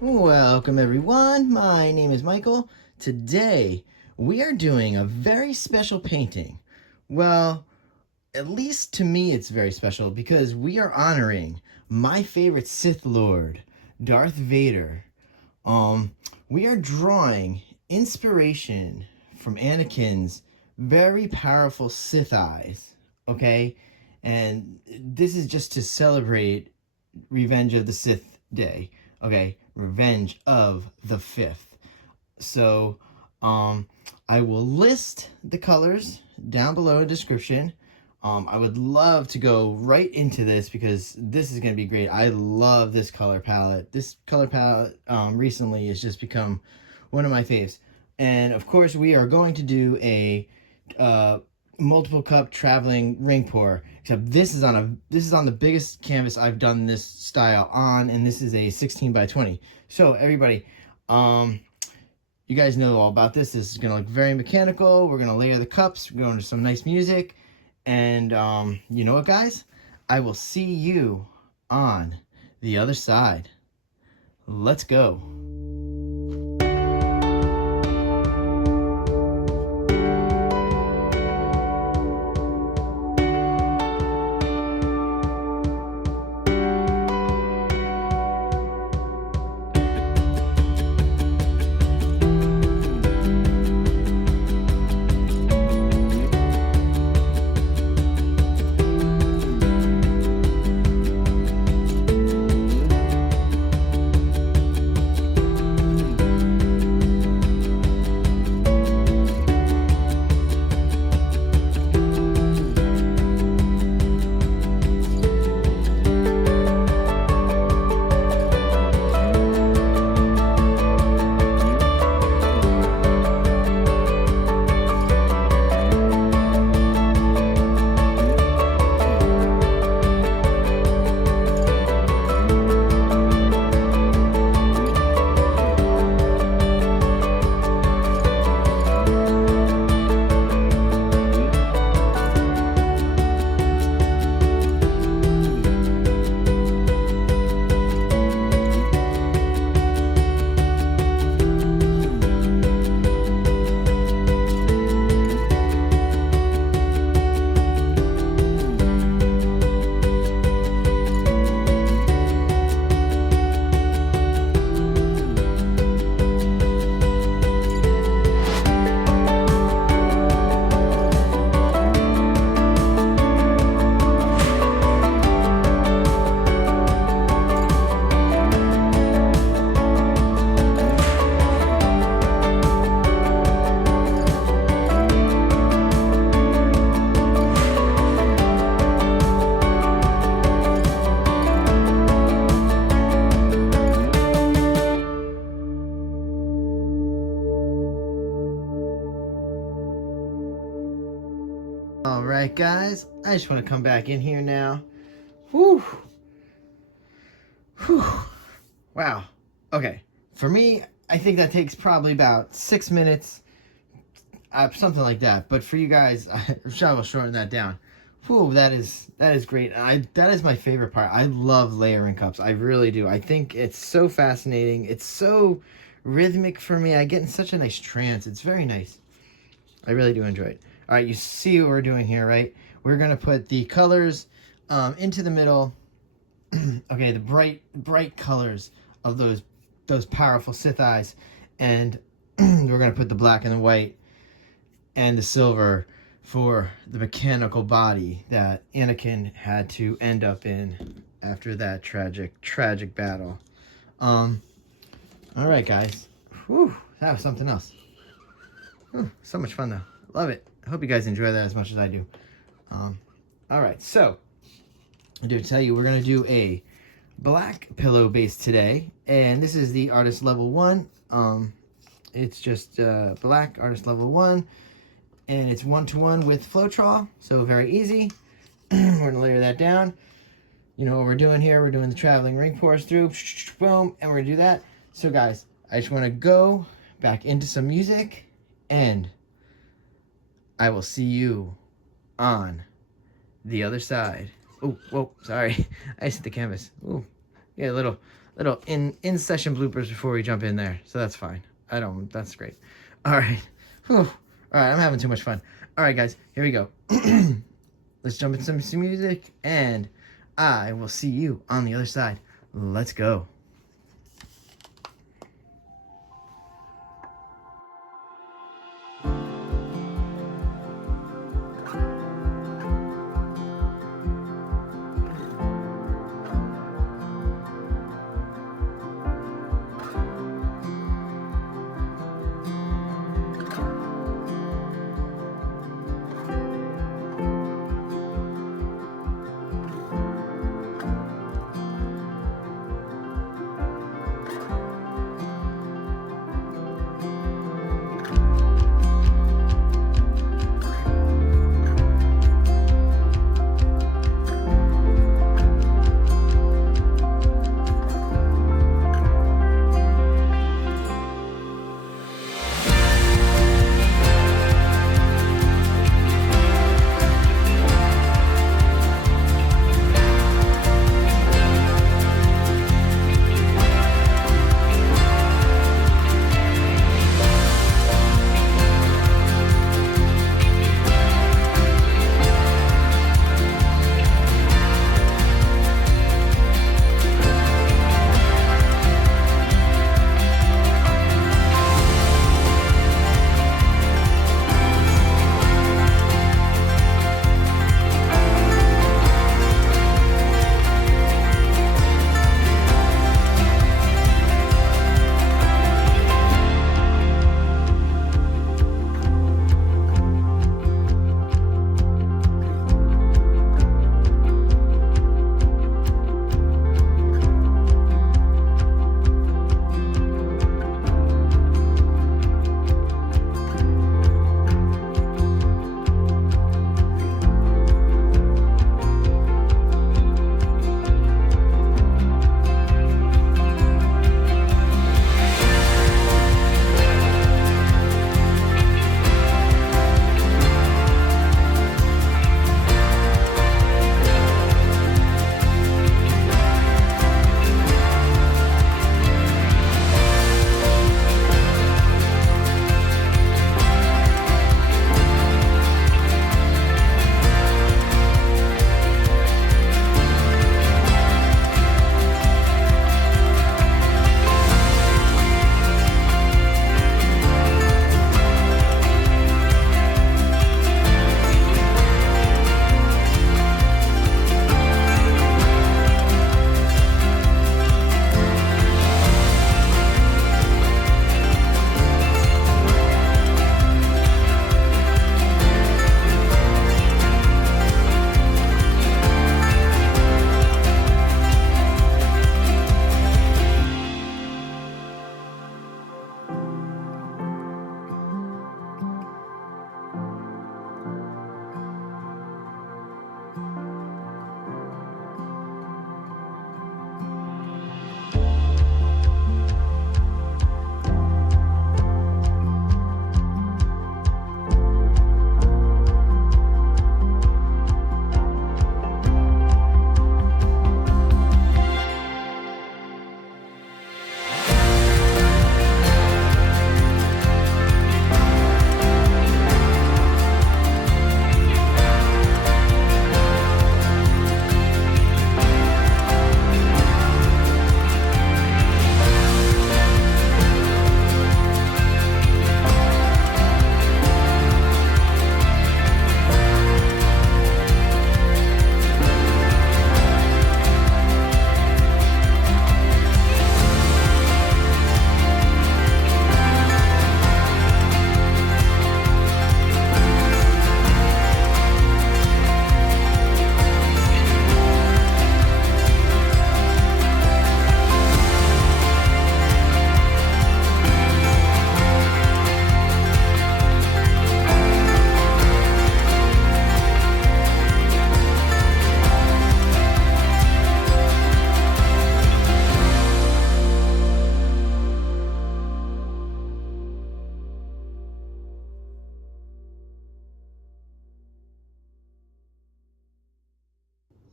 Welcome everyone, my name is Michael. Today we are doing a very special painting. Well, at least to me it's very special because we are honoring my favorite Sith Lord, Darth Vader. We are drawing inspiration from Anakin's very powerful Sith eyes, okay? And this is just to celebrate Revenge of the Sith Day, okay? Revenge of the 5th. So, I will list the colors down below in the description. I would love to go right into this because this is going to be great. I love this color palette. This color palette recently has just become one of my faves. And of course, we are going to do a multiple cup traveling ring pour. Except this is on the biggest canvas I've done this style on, and this is a 16 by 20. So everybody, you guys know all about this. This is gonna look very mechanical. We're gonna layer the cups. We're going to some nice music. And you know what, guys? I will see you on the other side. Let's go. All right, guys, I just want to come back in here now. Whew. Whew. Wow. Okay. For me, I think that takes probably about 6 minutes, something like that. But for you guys, I will shorten that down. Whew, that is great. That is my favorite part. I love layering cups. I really do. I think it's so fascinating. It's so rhythmic for me. I get in such a nice trance. It's very nice. I really do enjoy it. All right, you see what we're doing here, right? We're going to put the colors into the middle. Okay, the bright colors of those powerful Sith eyes. And we're going to put the black and the white and the silver for the mechanical body that Anakin had to end up in after that tragic battle. All right, guys. Whew, that was something else. Whew, so much fun, though. Love it. I hope you guys enjoy that as much as I do. All right, so I do tell you we're going to do a black pillow base today, and this is the artist level 1. It's just black artist level 1, and it's 1-to-1 with Floetrol, so very easy. We're going to layer that down. You know what we're doing here? We're doing the traveling ring pours through, boom, and we're going to do that. So guys, I just want to go back into some music, and I will see you on the other side. Oh, whoa, sorry. I just hit the canvas. Ooh, yeah, a little little in session bloopers before we jump in there. So that's fine. That's great. All right. Whew. All right, I'm having too much fun. All right, guys, here we go. Let's jump into some music, and I will see you on the other side. Let's go.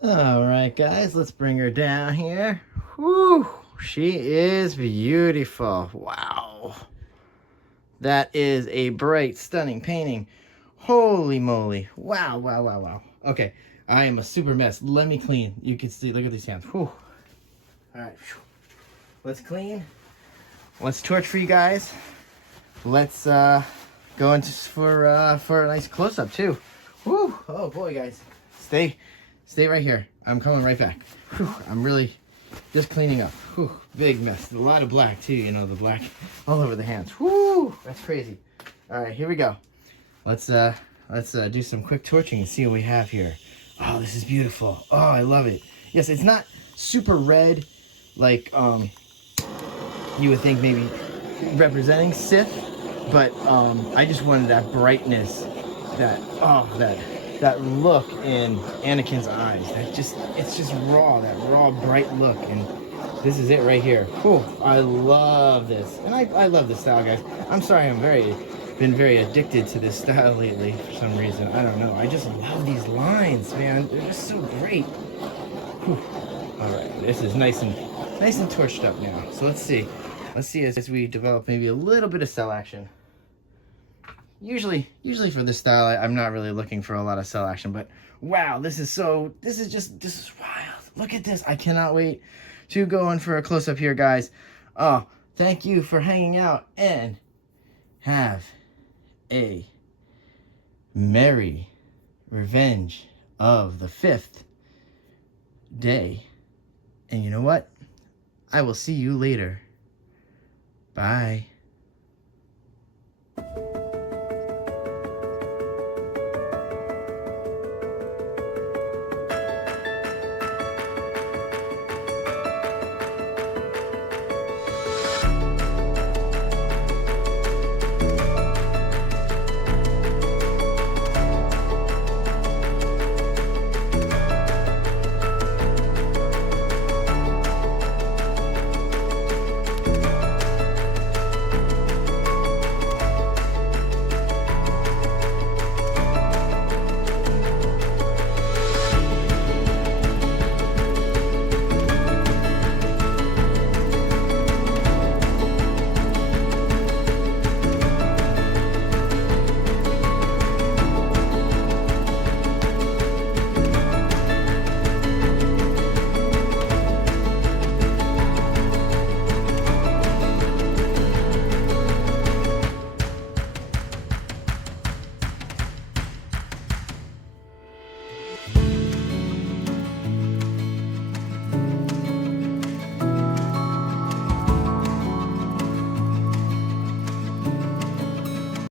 All right, guys, let's bring her down here. Whew. She is beautiful. Wow. That is a bright, stunning painting. Holy moly. Wow, wow, wow, wow. Okay, I am a super mess. Let me clean. You can see, look at these hands. Whew. All right, let's clean. Let's torch for you guys. Let's go into for a nice close-up too. Whew. Oh boy, guys. Stay right here. I'm coming right back. Whew. I'm really just cleaning up. Whew. Big mess. A lot of black too, you know, the black all over the hands. Whew. That's crazy. All right, here we go. Let's do some quick torching and see what we have here. Oh, this is beautiful. Oh, I love it. Yes, it's not super red like you would think maybe representing Sith, but I just wanted that brightness, that look in Anakin's eyes. It's just raw, that raw bright look, and this is it right here. Whew, I love this, and I love this style, guys. I'm sorry, I'm been very addicted to this style lately for some reason. I don't know. I just love these lines, man. They're just so great. Whew. All right, this is nice and torched up now. So let's see as we develop maybe a little bit of cell action. Usually for this style, I'm not really looking for a lot of cell action, but wow, this is wild. Look at this. I cannot wait to go in for a close-up here, guys. Oh, thank you for hanging out, and have a merry revenge of the 5th day. And you know what? I will see you later. Bye.